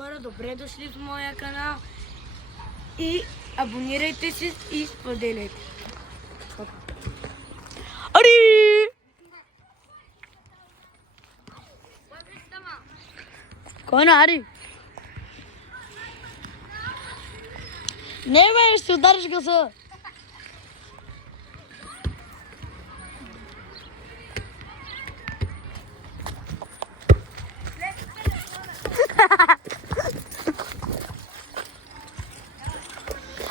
хора, добре дошли в моя канал и абонирайте се и споделяйте. Ари! Кой на Ари? Не бе, ще удариш гласа.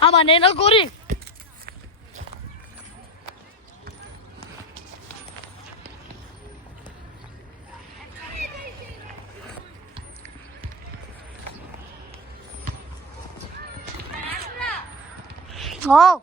Ама не нагоре. О!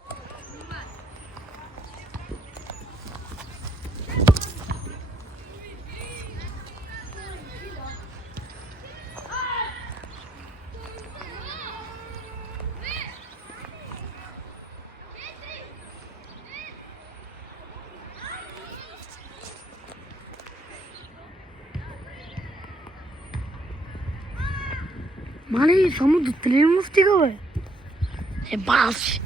Мали, само до 3 му стига, бе. Ебаш!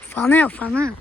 Фана, фана.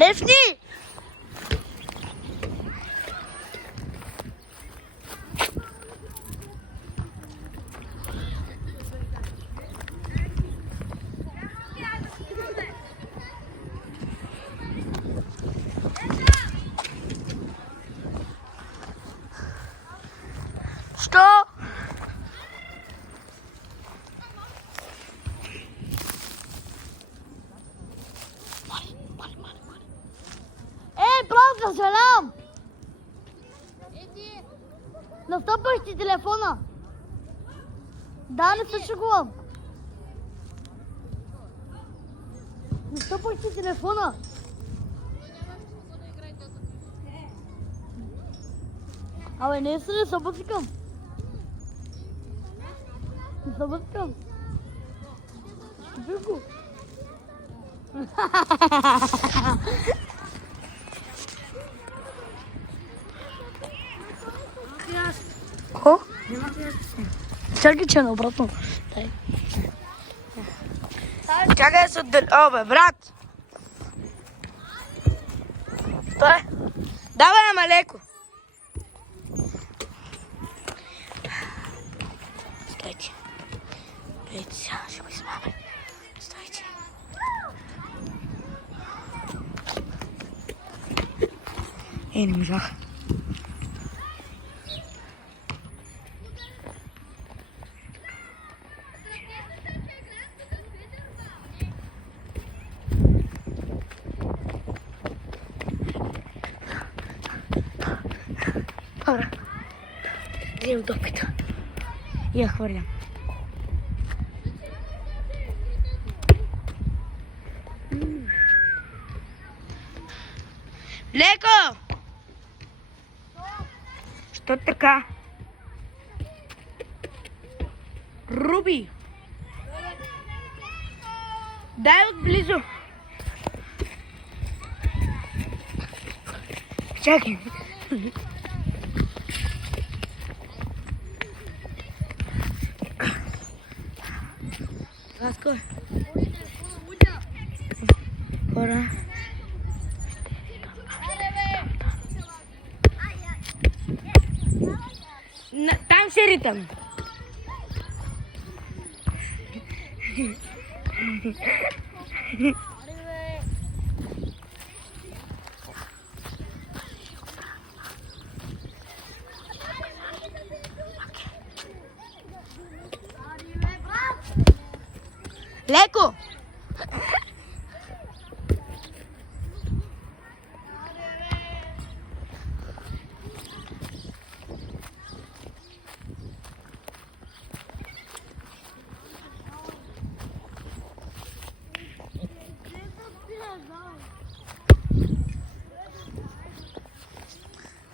Левни! Что? Правда, selam. Настъпваш ти телефона. Да, не се шегувам. Настъпваш ти телефона. Абе, не се събъскам. Не събъскам. Щупи го. Ко? Чакай, че наобратно. Чакай да се отдели. О, бе, брат! Стой! Давай, ама леко! Стойте. Стойте, сега ще го измаме. Стойте. Не можах. Добре. Взем топката. И я хвърлям. Леко! Що така? Руби! Дай отблизо! Чакай! Ласко! Хора! Там ще ритам! Леко!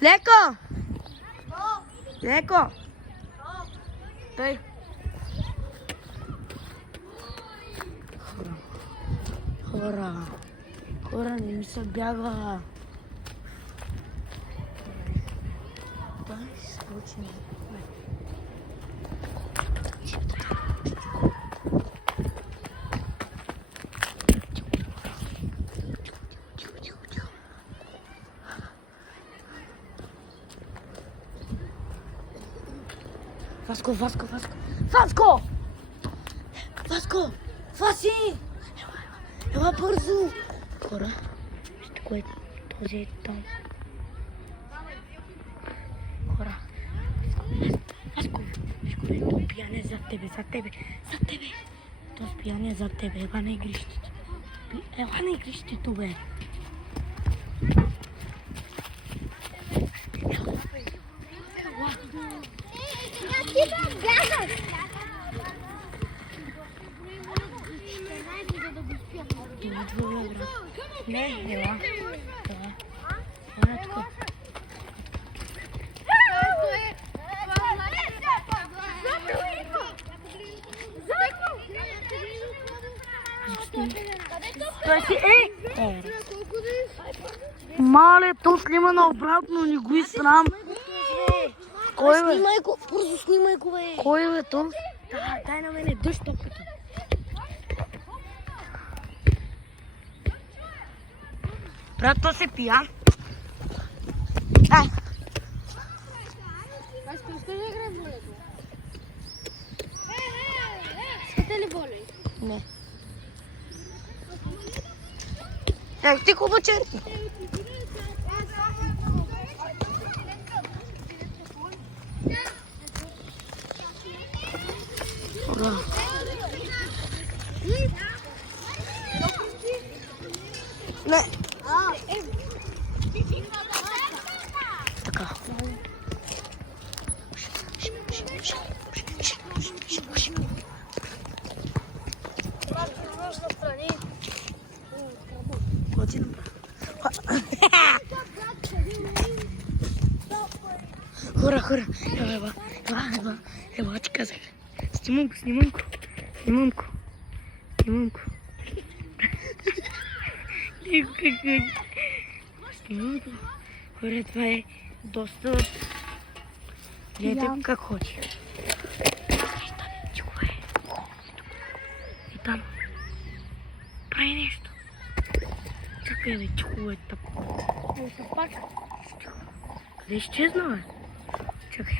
Леко! Леко! Той. Хора, не ми се бяга. Това не се случи. Васко! Васи! Ела бързо! Хора, вижте кой е този е там. Хора, Васко! Виж кой е този пиян е зад тебе. Този пиян е зад тебе, ела на игрището. Ела на игрището, бе! Не, ела. Ела тук. Той си мале, то снима наобратно, не го и срам. Кой бе? Снимай го, бързо снимай го, бе. Кой бе то? Дай на мене дъжд топката. Брат, то се пия. Дай. Искате ли играем волейбол? Искате ли волей? Не. Ти хубаво черпи. Не. Така. Хора. Ева, ти казах. Снимам го. Снимам го. Хора, това е доста... Гледайте как ходи. Тихо е. И там. Прави нещо. Чакай, бе, тихо е тъпо. Къде изчезна, бе? Чакай.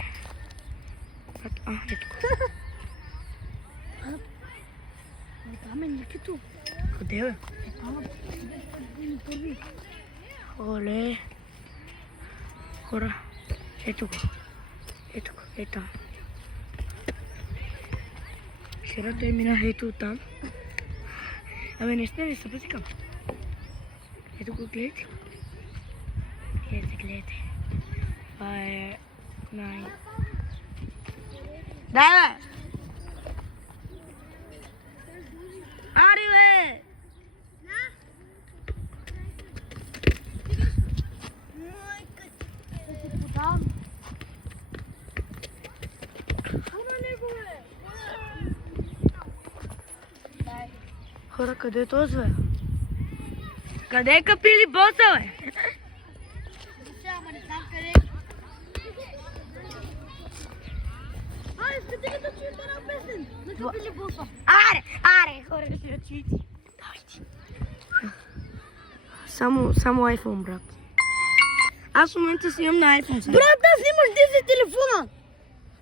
Ето. Там е Никито. Къде, бе? Оле. Хора, ето го. Ето. Вчера той мина ето там. Абе, не се пътикам. Ето го, гледайте. Гледайте. Това е Дай, бе! Ари, бе! Хора, къде е този, бе? Къде е Капили боса, бе? Искате ли да чуете една песен? На Капили боса. Аре, хора, да си да чуете. Давайте. Само iPhone, брат. Аз в момента снимам на iPhone. Брат, да снимаш 10 телефона.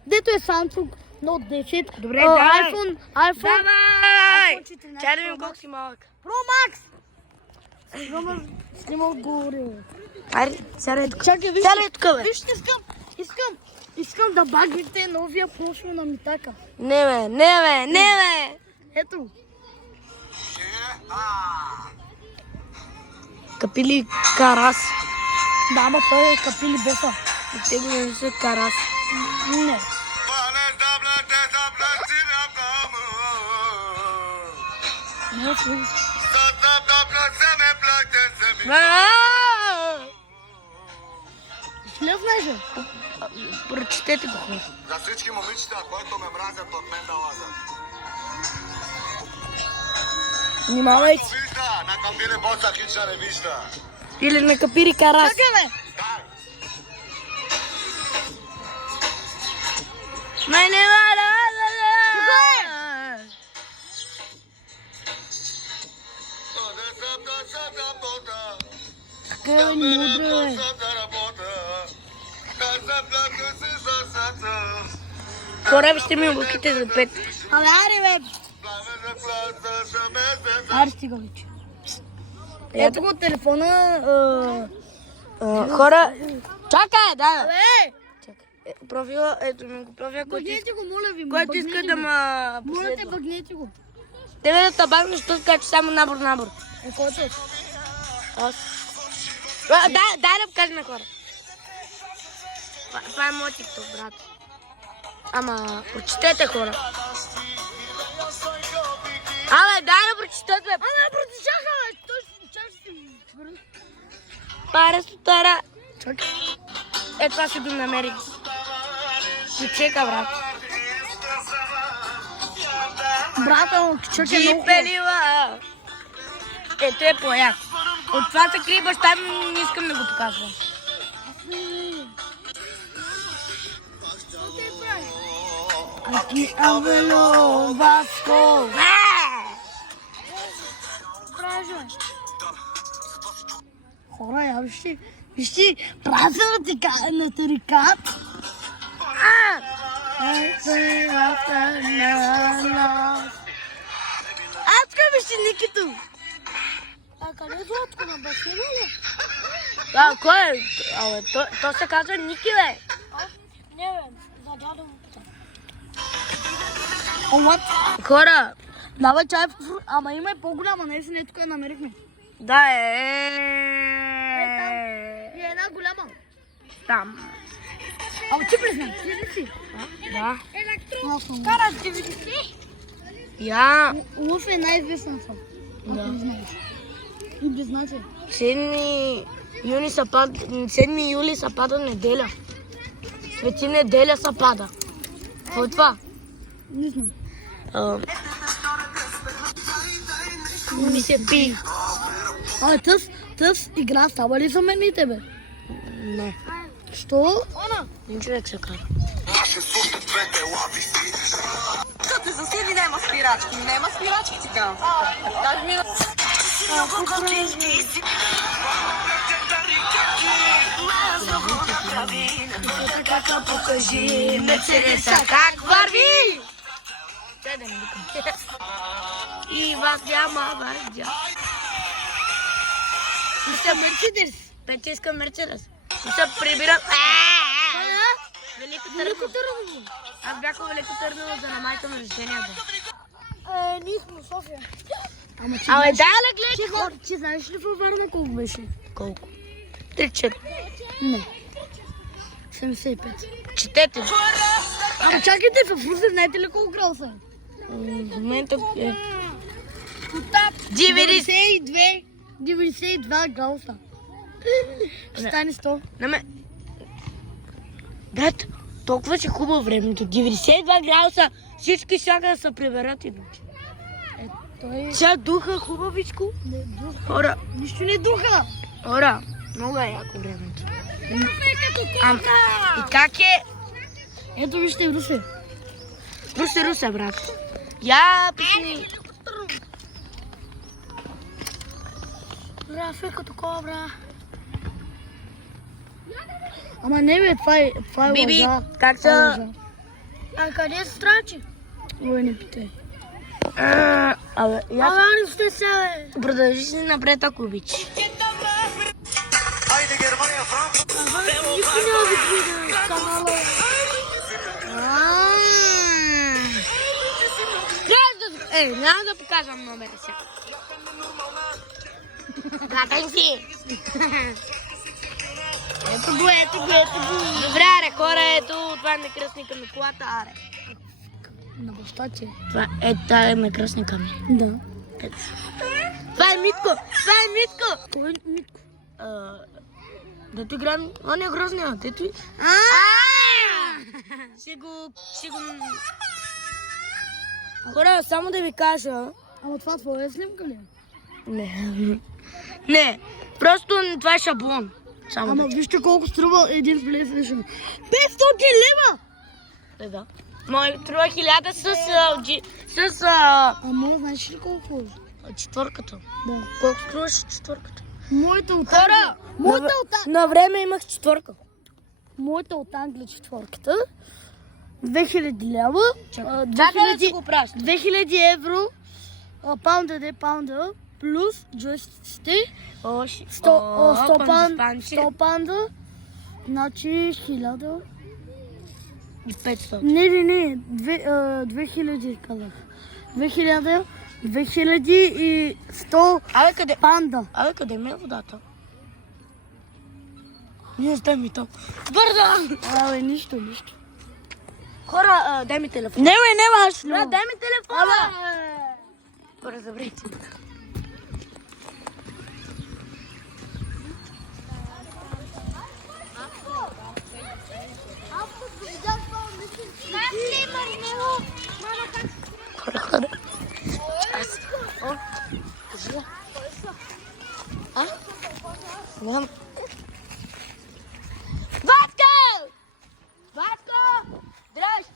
Дето е Samsung Note 10. Добре, давай. iPhone. Давай! 14 Чай да видим колко си малък. Pro Max. Снимал горе. Айде, сядай тук. Чакай, виж. Сядай тук, бе. Вижте, искам да багнете новия профил на Митака. Не, бе. Ето. Капили Карас. Да, ама той е Капили Боса. Те го наричат Карас. Не. Не е свой. Не знаеш. Прочетете го хора. За всички момичета, които ме мразят от мен да лазят. Внимавайте. Вижда, на Капили Боса хича не вижда. Или на Капили Карас. Чакай, бе. Мене вара. Какъв е мудре, бе. Хора, вижте ми обувките за 5. Абе, аре, бе. Аре, стига вече. Ето го телефона. Хора, чакай, да. Бе. Чакай. Профила, ето ми го профила, Бъгнете го, моля ви. който иска бъгнете да го. ма Моля те, последва. бъгнете го. Тебе да табакнеш, защото скача само набор. Който? Аз. Дай да покажа на хора. Това е моят тикток, брат. Ама, прочетете хора. Абе, дай да прочетете. Ама, прочакай, бе. Той ще си... Пара сутара. Чакай. Е, това ще го намери. Ще чека, брат. Брата, чакай много. Джипелива. Ето е по-як. От това се крие баща ми, не искам да го показвам. Аки Авело Васко. Хора, я вижте, правилната на тарикат. Аз така вижте Никито. А къде е Златко, на басейна ли? Кой е? Абе, то се казва Ники, бе. Не, бе, за дядо му питам. Омат. Хора, Дава чай, ама има и по-голяма, не си не тук я намерихме. да И една голяма. там. Ама ти признай, ти ли си? Да. Караш 90. Я. Луф е най-известен съм. Да. Ако не знаеш. И без значение. 7 юли се пада неделя. Свети неделя се пада. Какво е това? Не знам. Ми се пи. А, тъс игра става ли за мен и тебе? Не. Що? Един човек се кара. Като те заседи, няма спирачки. Няма спирачки, ти казвам. Даже ми... Покажи Мерцедеса как върви! Дай да не викам. И вас няма върдя. Иска Мерцедес. Петя иска Мерцедес. И се прибирам. Велико Търново. Аз бях в Велико Търново за на майка на рождения ден. Ние сме в София. Ама ти Абе, знаеш, дай да гледай. ти знаеш ли във Варна колко беше? Колко? 3-4. Не. 75. Четете. Ама чакайте, в Русе знаете ли колко градуса е? В момента е. 92 градуса. Ще стане 100. На мен. Брат, толкова си хубаво времето. 92 градуса. Всички сяга да се приберат и ночи. Той Сега духа хубавичко. не духа. Хора, Нищо не духа. хора, много е яко времето. И как е? Ето вижте Русе. Русе, брат. Я пиши. Бра, фе като кобра. Ама не бе, това е Биби, лъжа. как Това е са? лъжа. А къде се страчи? Ой, не питай. Абе, я Ама сте се, бе. продължи си напред, ако обичаш. Айде Германия, Франция. Никой няма да гледа канала. Трябва да няма да покажам номера сега. Гадай си! Ето го. Добре, аре, хора, ето, това е мекръсника на колата, аре. На баща ти. Това е мекръсника ми. Да. Ето. Това е Митко! Кой е Митко? Дето играем, он е грозния, дето и... Ще го... Хора, само да ви кажа... Ама това твоя снимка ли? Не, просто това е шаблон. Само Ама да. вижте колко струва един PlayStation. 500 лева! Да. Мой струва 1000 с Ама знаеш ли колко? четвърката. Да. Колко струваше четвърката? Моята от Хора, на време имах четвърка. Моята от Англия четвърката. 2000 лева. Чакай да си го праща. 2000 евро. Паунда, плюс джойстиците. 100 паунда. Значи 1000. 500. Не. 2000 казах. 2100 Абе къде? панда. Абе къде ми е водата? Не сте ми там. Бързо! Абе, нищо. Хора, дай ми телефон. Не маш, Дай ми телефона! Бързо, брейте. Хора. Знам. Ватко! Дръж!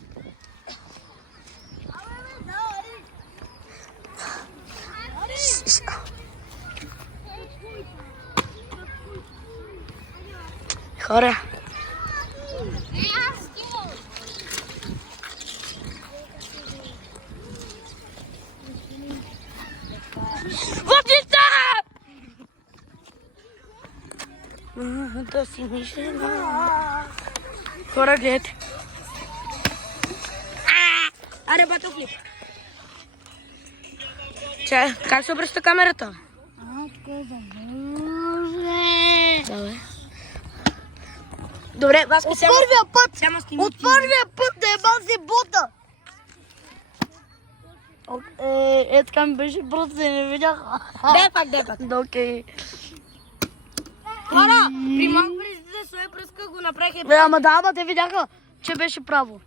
Хора. Вот и так! Да си мишена. Хора, гледайте. Аре, батофлип. Чай, как се обръща камерата? Давай. Добре, Васко, От първия път! Само От първия път да е бази бота! Така ми беше просто и не видях. Дай пак. Да, окей. Хора, при малко преди да своя пръска го направих. Ама те видяха, че беше право.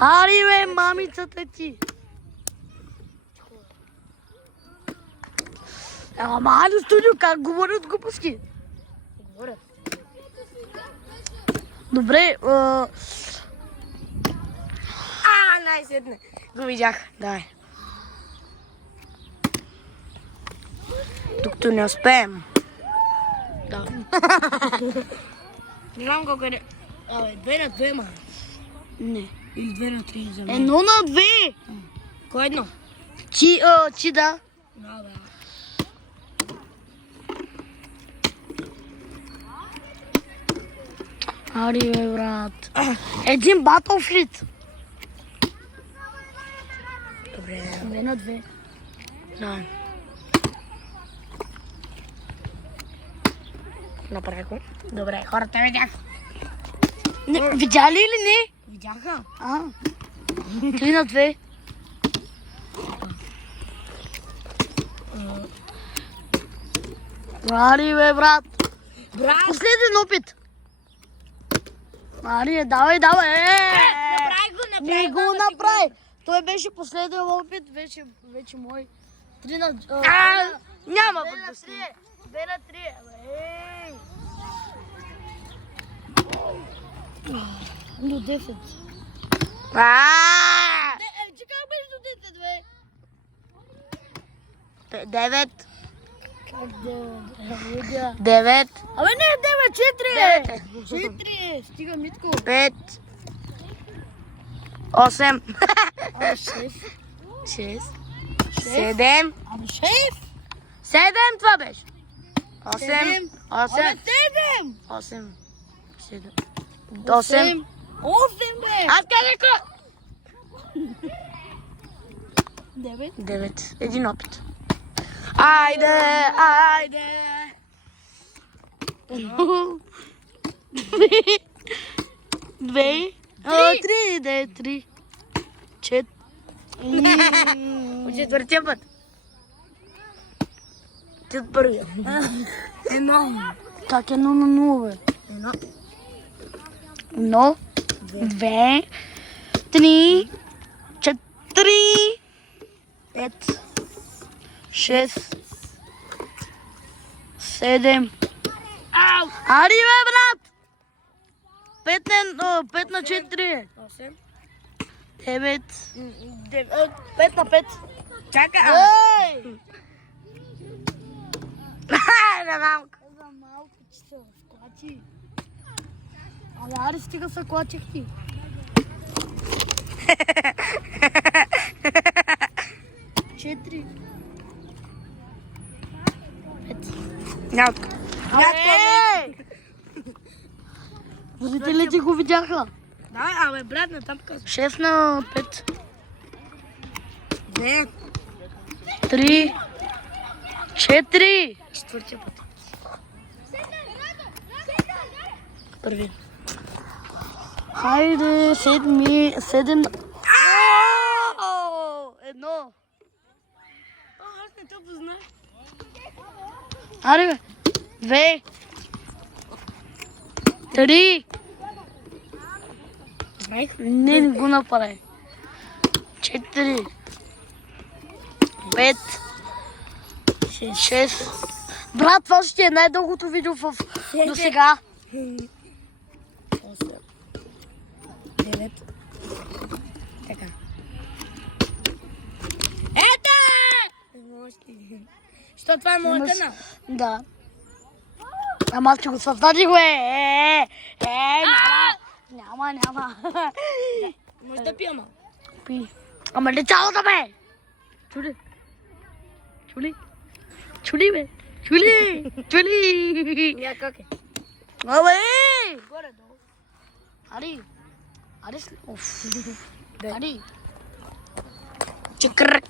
Ари бе, мамицата ти. Ама Али студио, как говорят глупости? Говорят. Добре, Най-сетне. Го видях. Давай. Докато не успеем. Да. Не знам колко е. 2 на 2, ма. не. Или 2 на 3 за мен. 1 на 2. Кой едно? Ти да. Да. Ари бе, брат. Един Battlefield. Добре. 2 на 2. Да. Направи го. Добре, хората видях. Видя ли или не? Видяха. 3 на 2. Ари бе, брат. Брат! Последен опит. Ари, давай. Не го направи. Той беше последен опит, вече мой. 3 на... Няма 2 пък на да 3. сме. 2 на 3. Ей! До 10. Че как беше до 10, бе? 9. Как 9? 9. Абе не, 9, 4! 4! Стига, Митко. 5. 8. 6. 6. 7. Абе 6! 7 това беше. 8, 8, 8, 7, 8. 8, бе. Аз казах 9. 9. Един опит. Айде, айде. 2, 3, 3, 4. По четвъртия път. Ти от първия. Едно. Как 1 на 0, бе? Едно. 1, 2, 3, 4, 5, 6, 7. Ари, бе, брат! 5 на 4. 8. 9. 5 на 5. Чакай. Ей! Айде, мамка. За малко, че се разклачи. Абе, ари, стига се клачих ти. Четири. Нямка. Ей! Зрителите го видяха. Да, абе, брат, на там казва. 6 на 5. 2. 3. 4. Четвъртия път. Първи. Хайде, 7. Едно. Аз не те познах. Аре, бе. 2. 3. Знаех. Не го направи. 4. 5. 6. Брат, това ще е най-дългото видео до сега. 8. 9. Така. Ето! Що това е моят канал? Да. Ама аз ще го създадих, бе. Няма. Може да пия, ама. Пи. Ама не цялата, бе. Чули, бе. Чули. Я как е? Абе! Горе-долу. Ари. Оф. Да. Ари. Чакър.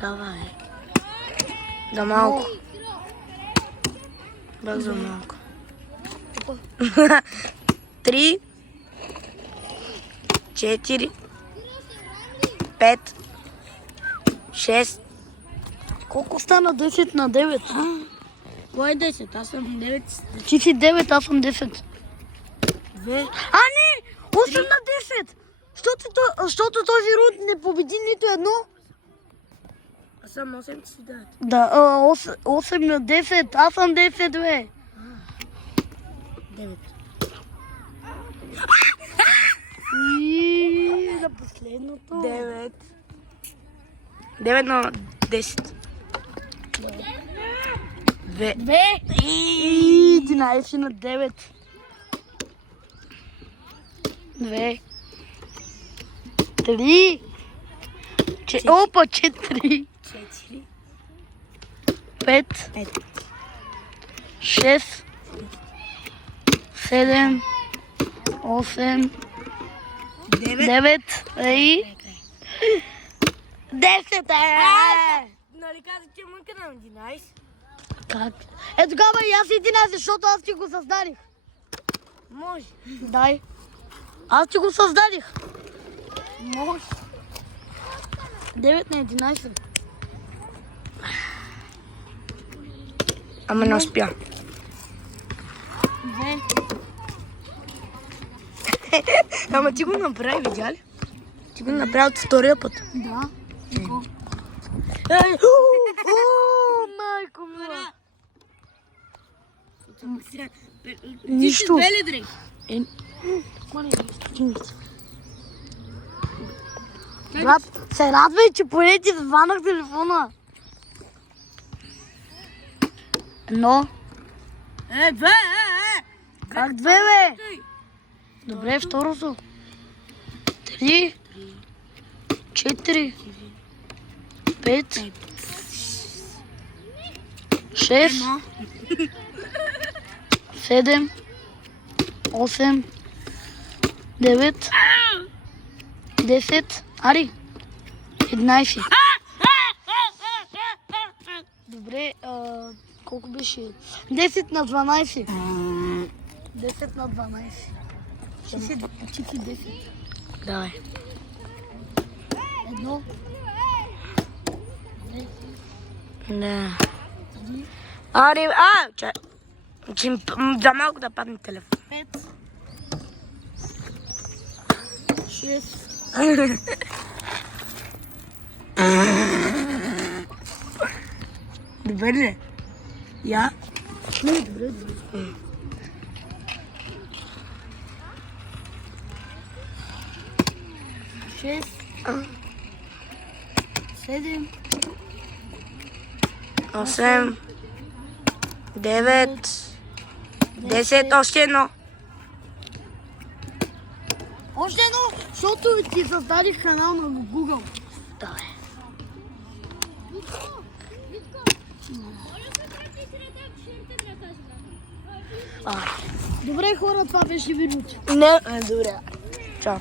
Давай. Да малко. Да, за малко. 3, 4, 5, 6. Колко стана 10 на 9? Кой е 10? Аз съм 9. Ти си 9, аз съм 10. 2. А, не! 8 на 10! Защото този рунд не победи нито едно. Аз съм 8, ти си 9. Да, 8 на 10. Аз съм 10, бе. 9. И на последното. 9. 9 на 10. 2. 11 на 9. 2. 3. Опа, 4. 4. 5. 6. 7. 8. 9. Ей. 10 е! Нали казах, че мънка на 11? Как? Е, тогава и аз 11, защото аз ти го създадих. Може. Дай. Аз ти го създадих. Може. 9 на 11. Ама не успя. 2. Ама ти го направи, видя ли? Ти го направи от втория път. Да. Ей! Майко мила. Нищо. Ти си Дрей. Брат, се радвай, че поне ти звънах телефона. Но, Две! как 2, бе? Добре, второто. 3. 4. 5. 6, 7, 8, 9, 10, ари, 11. Добре, колко беше? 10 на 12. 10 на 12. Ти си 10. Давай. Едно. Да. Аре, чай. За малко да падне телефон. 5. 6. Добре ли? Я? Не, добре, добре. 6. 7. 8, 9, 10, още едно. Още едно, защото ти създадих канал на Google. Давай. Добре, хора, това беше минути. Не, добре. Чао.